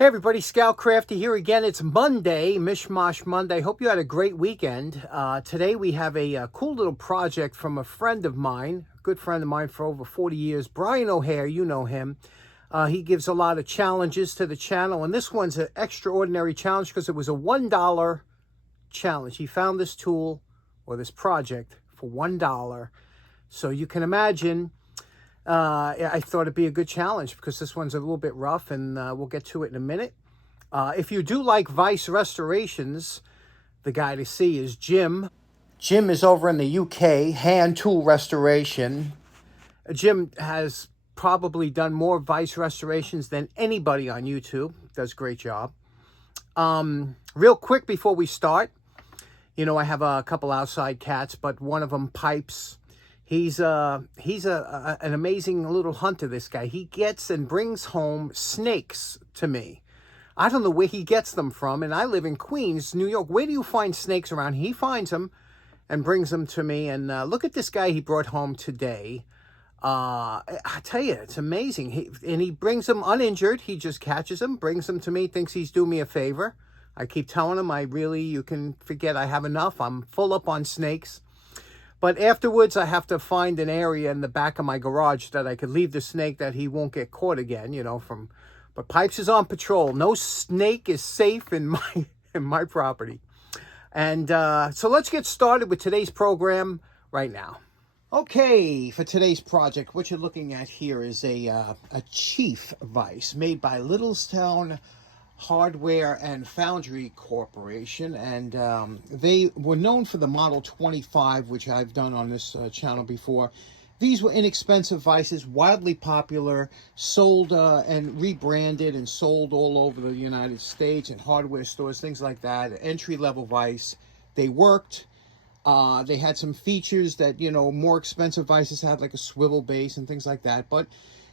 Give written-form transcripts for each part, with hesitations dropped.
Hey everybody, Scout Crafty here again. It's Monday, Mishmash Monday. Hope you had a great weekend. Today we have a cool little project from a friend of mine, a good friend of mine for over 40 years, Brian O'Hare. You know him. He gives a lot of challenges to the channel, and this one's an extraordinary challenge because it was a $1 challenge. He found this tool or this project for $1. So you can imagine I thought it'd be a good challenge because this one's a little bit rough, and we'll get to it in a minute. If you do like Vise restorations, the guy to see is Jim. Jim is over in the UK, hand tool restoration. Jim has probably done more Vise restorations than anybody on YouTube. Does a great job. Real quick before we start, you know, I have a couple outside cats, but one of them pipes. He's an amazing little hunter, this guy. He gets and brings home snakes to me. I don't know where he gets them from, and I live in Queens, New York. Where do you find snakes around? He finds them and brings them to me. And look at this guy he brought home today. I tell you, it's amazing. He brings them uninjured. He just catches them, brings them to me, thinks he's doing me a favor. I keep telling him, you can forget I have enough. I'm full up on snakes. But afterwards, I have to find an area in the back of my garage that I could leave the snake that he won't get caught again, you know, but Pipes is on patrol. No snake is safe in my property. And so let's get started with today's program right now. Okay, for today's project, what you're looking at here is a Chief Vise made by Littlestown Hardware and Foundry Corporation, and they were known for the Model 25, which I've done on this channel before. These were inexpensive vices, wildly popular, sold and rebranded and sold all over the United States in hardware stores, things like that. Entry-level vice. They worked. They had some features that, you know, more expensive vices had, like a swivel base and things like that. But,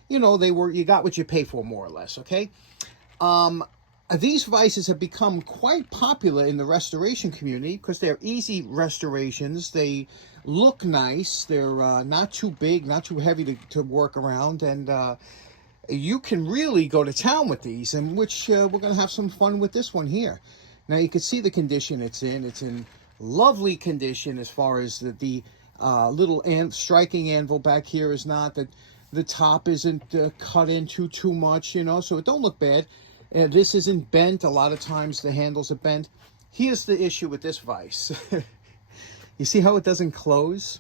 you know, you got what you pay for, more or less, okay? These vices have become quite popular in the restoration community because they're easy restorations. They look nice. They're not too big, not too heavy to work around. And you can really go to town with these, and which we're going to have some fun with this one here. Now, you can see the condition it's in. It's in lovely condition as far as the little striking anvil back here is not. That the top isn't cut into too much, you know, so it don't look bad. This isn't bent. A lot of times the handles are bent. Here's the issue with this vise. You see how it doesn't close?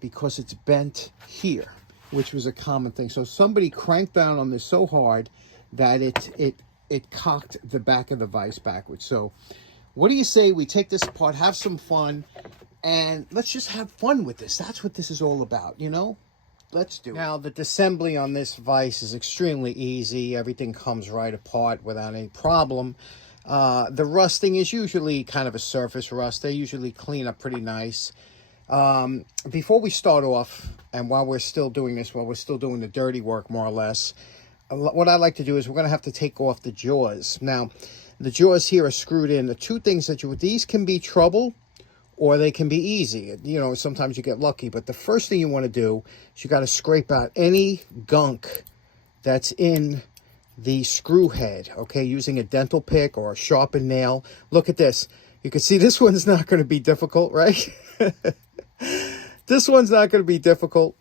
Because it's bent here, which was a common thing. So somebody cranked down on this so hard that it cocked the back of the vise backwards. So what do you say we take this apart, have some fun, and let's just have fun with this. That's what this is all about, you know? Let's do it. Now, the disassembly on this vise is extremely easy. Everything comes right apart without any problem. The rusting is usually kind of a surface rust. They usually clean up pretty nice. Before we start off, and while we're still doing this, while we're still doing the dirty work, more or less, what I like to do is we're going to have to take off the jaws. Now, the jaws here are screwed in. The two things these can be trouble, or they can be easy. You know, sometimes you get lucky. But the first thing you want to do is you got to scrape out any gunk that's in the screw head, okay, using a dental pick or a sharpened nail. Look at this. You can see this one's not going to be difficult, right? This one's not going to be difficult.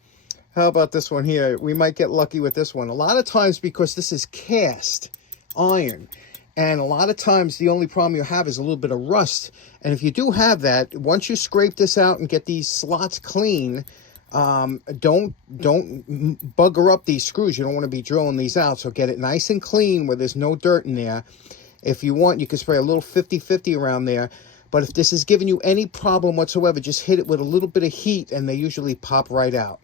How about this one here? We might get lucky with this one. A lot of times, because this is cast iron, and a lot of times the only problem you have is a little bit of rust. And if you do have that, once you scrape this out and get these slots clean, don't bugger up these screws. You don't want to be drilling these out. So get it nice and clean where there's no dirt in there. If you want, you can spray a little 50-50 around there. But if this is giving you any problem whatsoever, just hit it with a little bit of heat and they usually pop right out.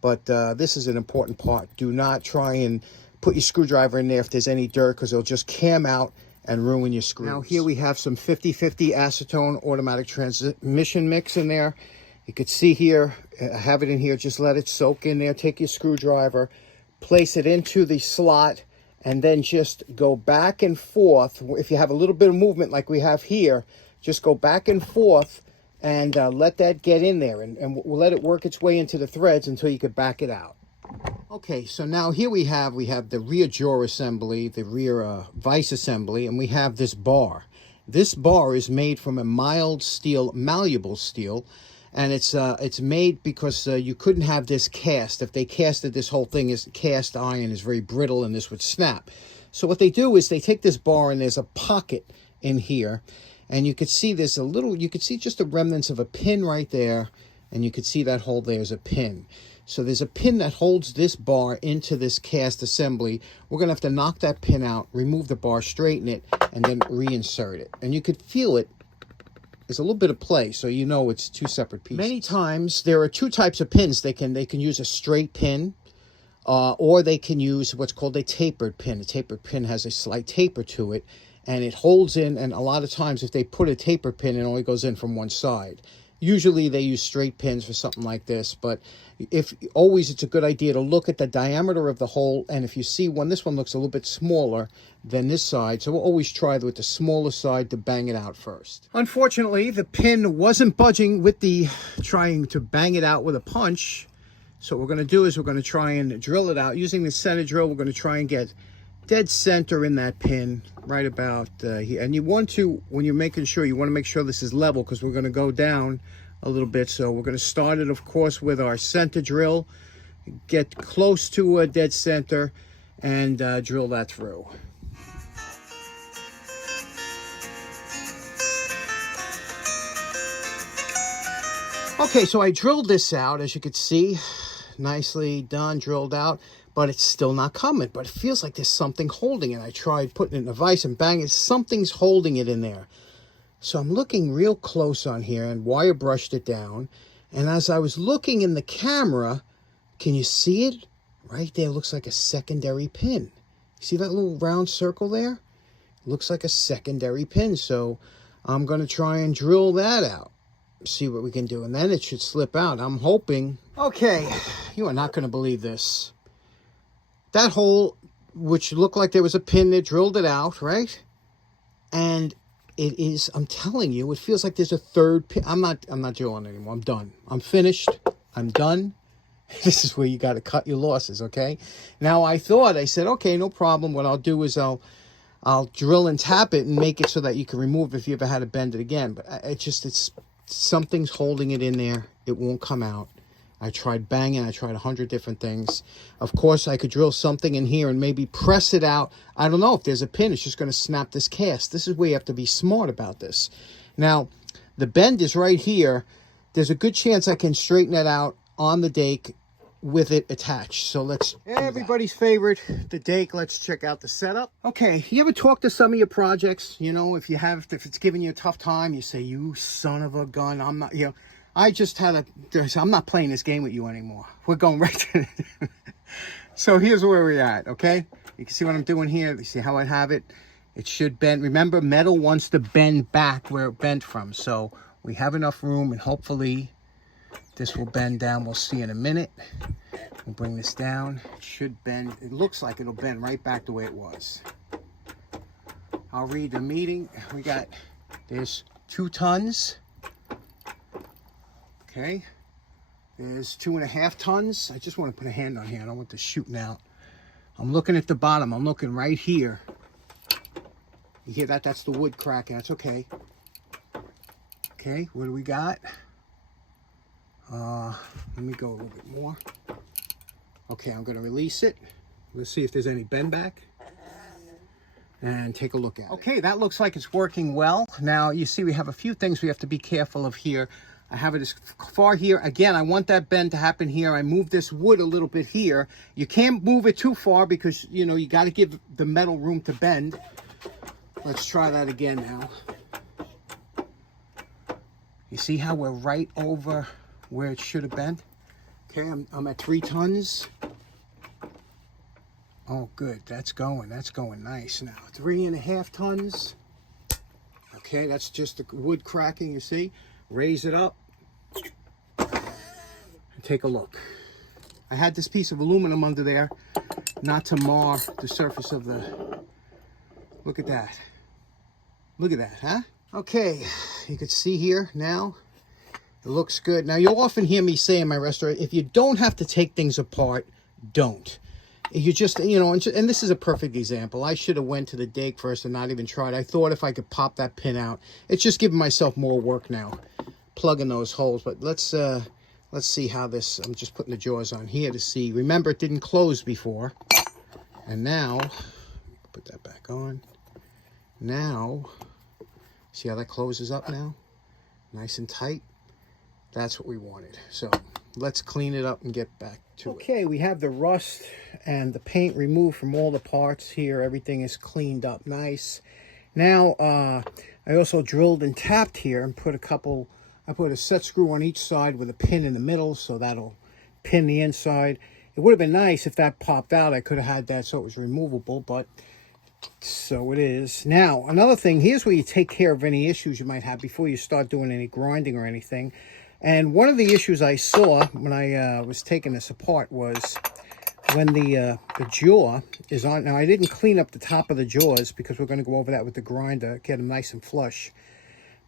But this is an important part. Do not try and put your screwdriver in there if there's any dirt, because it'll just cam out and ruin your screws. Now here we have some 50-50 acetone automatic transmission mix in there. You could see here, I have it in here, just let it soak in there. Take your screwdriver, place it into the slot, and then just go back and forth. If you have a little bit of movement like we have here, just go back and forth and let that get in there, and we'll let it work its way into the threads until you can back it out. Okay, so now here we have the rear jaw assembly, the rear vise assembly, and we have this bar. This bar is made from a mild steel, malleable steel, and it's made because you couldn't have this cast. If they casted, this whole thing is cast iron, is very brittle, and this would snap. So what they do is they take this bar, and there's a pocket in here, and you could see there's a little, you could see just the remnants of a pin right there, and you could see that hole there's a pin. So there's a pin that holds this bar into this cast assembly. We're going to have to knock that pin out, remove the bar, straighten it, and then reinsert it. And you could feel it. There's a little bit of play, so you know it's two separate pieces. Many times there are two types of pins. They can use a straight pin, or they can use what's called a tapered pin. A tapered pin has a slight taper to it, and it holds in. And a lot of times if they put a tapered pin, it only goes in from one side. Usually they use straight pins for something like this, but it's a good idea to look at the diameter of the hole, and if you see this one looks a little bit smaller than this side, so we'll always try with the smaller side to bang it out first. Unfortunately, the pin wasn't budging with the trying to bang it out with a punch, so what we're going to do is we're going to try and drill it out. Using the center drill, we're going to try and get dead center in that pin, right about here. And you want to, when you're making sure, you want to make sure this is level, because we're going to go down a little bit. So we're going to start it, of course, with our center drill, get close to a dead center, and drill that through. Okay, so I drilled this out, as you can see, nicely done, drilled out, but it's still not coming. But it feels like there's something holding it. I tried putting it in a vise and banging, something's holding it in there. So I'm looking real close on here and wire brushed it down. And as I was looking in the camera, can you see it? Right there looks like a secondary pin. See that little round circle there? Looks like a secondary pin. So I'm going to try and drill that out. See what we can do. And then it should slip out. I'm hoping. Okay, you are not going to believe this. That hole, which looked like there was a pin there, drilled it out, right? And it is, I'm telling you, it feels like there's a third pin. I'm not drilling anymore. I'm done. I'm finished. I'm done. This is where you got to cut your losses, okay? Now I said, okay, no problem. What I'll do is I'll drill and tap it and make it so that you can remove it if you ever had to bend it again. But it's something's holding it in there. It won't come out. I tried banging. I tried 100 different things. Of course, I could drill something in here and maybe press it out. I don't know if there's a pin. It's just going to snap this cast. This is where you have to be smart about this. Now, the bend is right here. There's a good chance I can straighten it out on the dake with it attached. So let's, everybody's favorite, the dake. Let's check out the setup. Okay, you ever talk to some of your projects? You know, if it's giving you a tough time, you say, you son of a gun, I'm not, you know. I just had I'm not playing this game with you anymore. We're going right to it. So here's where we're at, okay? You can see what I'm doing here. You see how I have it? It should bend. Remember, metal wants to bend back where it bent from. So we have enough room, and hopefully this will bend down. We'll see in a minute. We'll bring this down. It should bend. It looks like it'll bend right back the way it was. I'll read the meeting. There's 2 tons. Okay, there's 2.5 tons. I just want to put a hand on here. I don't want this shooting out. I'm looking at the bottom. I'm looking right here. You hear that? That's the wood cracking. That's okay. Okay, what do we got? Let me go a little bit more. Okay, I'm going to release it. Let's see if there's any bend back. And take a look at it. Okay, that looks like it's working well. Now, you see we have a few things we have to be careful of here. I have it as far here. Again, I want that bend to happen here. I move this wood a little bit here. You can't move it too far because, you know, you got to give the metal room to bend. Let's try that again now. You see how we're right over where it should have been? Okay, I'm at 3 tons. Oh, good. That's going nice now. 3.5 tons. Okay, that's just the wood cracking, you see? Raise it up and take a look. I had this piece of aluminum under there not to mar the surface of the, look at that. Look at that, huh? Okay, you can see here now, it looks good. Now, you'll often hear me say in my restaurant, if you don't have to take things apart, don't. You just, you know, and this is a perfect example. I should have went to the dig first and not even tried. I thought if I could pop that pin out. It's just giving myself more work now, plugging those holes. But let's see how this, I'm just putting the jaws on here to see. Remember, it didn't close before. And now, put that back on. Now, see how that closes up now? Nice and tight. That's what we wanted. So let's clean it up and get back to it. Okay, we have the rust and the paint removed from all the parts here. Everything is cleaned up nice. Now, I also drilled and tapped here and put I put a set screw on each side with a pin in the middle, so that'll pin the inside. It would have been nice if that popped out. I could have had that so it was removable, but so it is. Now, another thing, here's where you take care of any issues you might have before you start doing any grinding or anything. And one of the issues I saw when I was taking this apart was when the jaw is on. Now, I didn't clean up the top of the jaws because we're going to go over that with the grinder, get them nice and flush.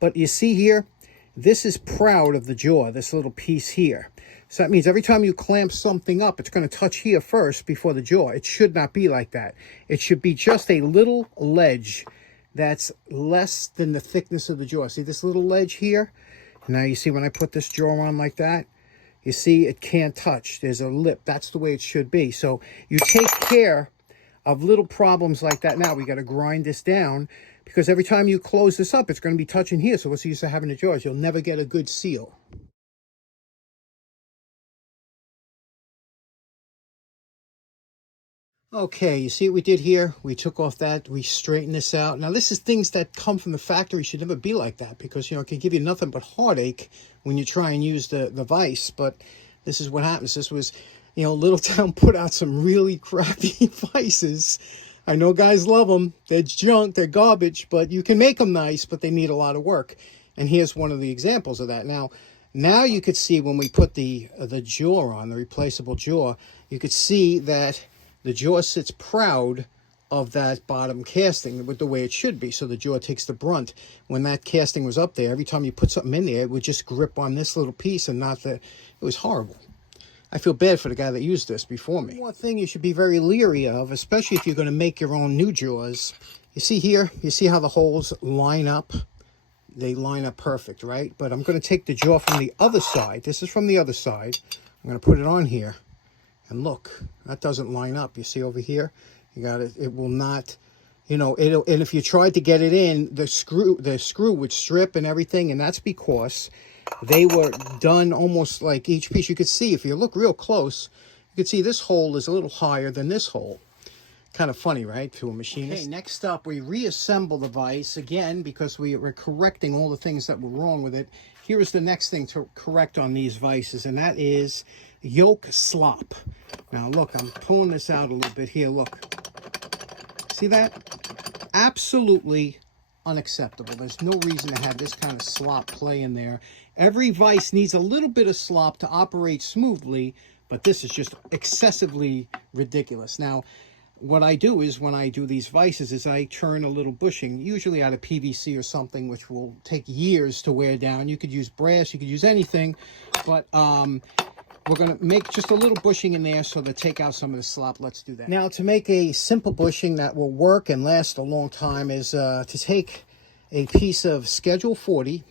But you see here, this is proud of the jaw, this little piece here. So that means every time you clamp something up, it's going to touch here first before the jaw. It should not be like that. It should be just a little ledge that's less than the thickness of the jaw. See this little ledge here? Now you see when I put this jaw on like that, you see it can't touch. There's a lip. That's the way it should be. So you take care of little problems like that. Now we got to grind this down because every time you close this up, it's going to be touching here. So what's the use of having the jaws? You'll never get a good seal. Okay, you see what we did here? We took off that, we straightened this out. Now this is things that come from the factory, should never be like that because, you know, it can give you nothing but heartache when you try and use the Vise, but this is what happens. This was, you know, Little Town put out some really crappy Vises. I know guys love them. They're junk, they're garbage, but you can make them nice, but they need a lot of work. And here's one of the examples of that. Now you could see when we put the jaw on, the replaceable jaw, you could see that the jaw sits proud of that bottom casting with the way it should be. So the jaw takes the brunt. When that casting was up there, every time you put something in there, it would just grip on this little piece and not the, it was horrible. I feel bad for the guy that used this before me. One thing you should be very leery of, especially if you're going to make your own new jaws. You see here, you see how the holes line up? They line up perfect, right? But I'm going to take the jaw from the other side. This is from the other side. I'm going to put it on here. And look, that doesn't line up. You see over here? You got it. It will not, you know, and if you tried to get it in, the screw would strip and everything. And that's because they were done almost like each piece. You could see, if you look real close, you could see this hole is a little higher than this hole. Kind of funny, right, to a machinist. Okay, next up, we reassemble the vise again because we were correcting all the things that were wrong with it. Here is the next thing to correct on these vices, and that is yoke slop. Now, look, I'm pulling this out a little bit here. Look. See that? Absolutely unacceptable. There's no reason to have this kind of slop play in there. Every vise needs a little bit of slop to operate smoothly, but this is just excessively ridiculous. Now, what I do is when I do these vices is I turn a little bushing, usually out of PVC or something, which will take years to wear down. You could use brass, you could use anything, but we're going to make just a little bushing in there so to take out some of the slop. Let's do that. Now, to make a simple bushing that will work and last a long time is to take a piece of Schedule 40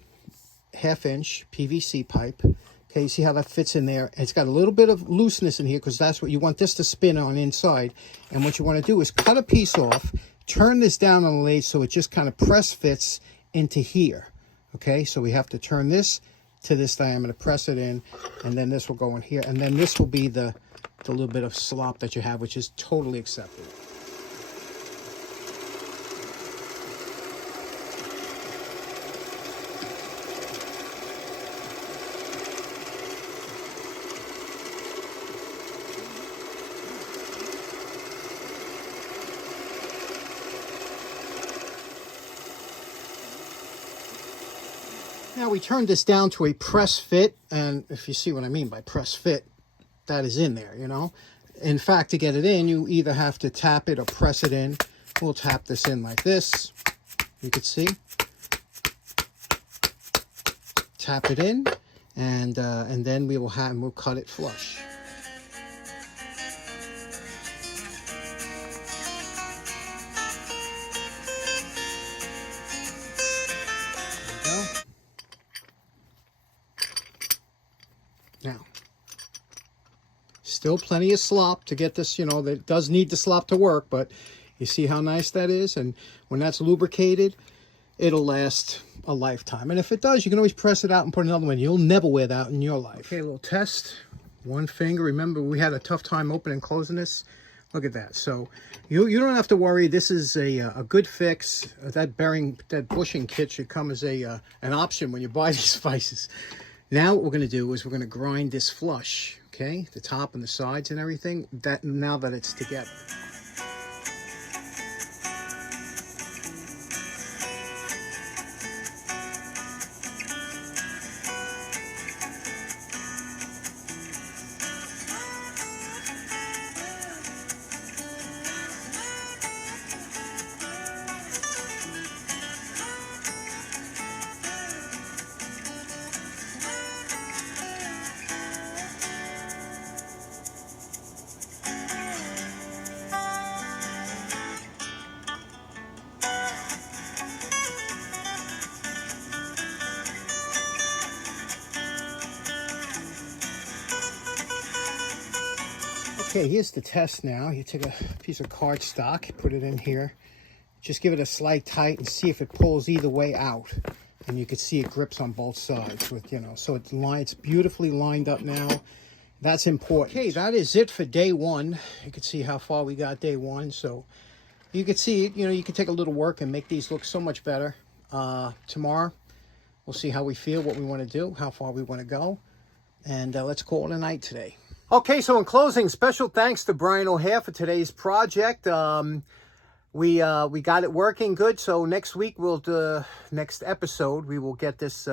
half-inch PVC pipe. Okay, you see how that fits in there? It's got a little bit of looseness in here because that's what you want this to spin on inside. And what you want to do is cut a piece off, turn this down on the lathe so it just kind of press fits into here. Okay, so we have to turn this to this diameter, press it in, and then this will go in here. And then this will be the little bit of slop that you have, which is totally acceptable. Now we turned this down to a press fit, and if you see what I mean by press fit, that is in there, you know. In fact, to get it in, you either have to tap it or press it in. We'll tap this in like this. You can see. Tap it in, and then we'll cut it flush. Still plenty of slop to get this, that does need the slop to work, but you see how nice that is? And when that's lubricated, it'll last a lifetime. And if it does, you can always press it out and put another one. You'll never wear that in your life. Okay, a little test. One finger. Remember, we had a tough time opening and closing this. Look at that. So you don't have to worry. This is a good fix. That bushing kit should come as an option when you buy these vices. Now what we're going to do is we're going to grind this flush. Okay, the top and the sides and everything. Now that it's together. Okay, here's the test now. You take a piece of cardstock, put it in here. Just give it a slight tight and see if it pulls either way out. And you can see it grips on both sides with, so it's beautifully lined up now. That's important. Okay, that is it for day one. You can see how far we got day one. So you can see, you can take a little work and make these look so much better. Tomorrow, we'll see how we feel, what we want to do, how far we want to go. And let's call it a night today. Okay, so in closing, special thanks to Brian O'Hare for today's project. We got it working good, so next week next episode we will get this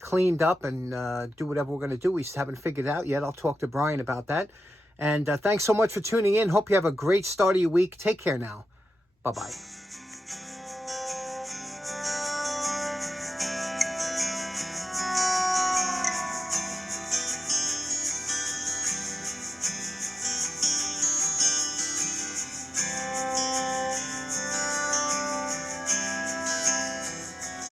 cleaned up and do whatever we're going to do. We haven't figured it out yet. I'll talk to Brian about that. And thanks so much for tuning in. Hope you have a great start of your week. Take care now. Bye-bye.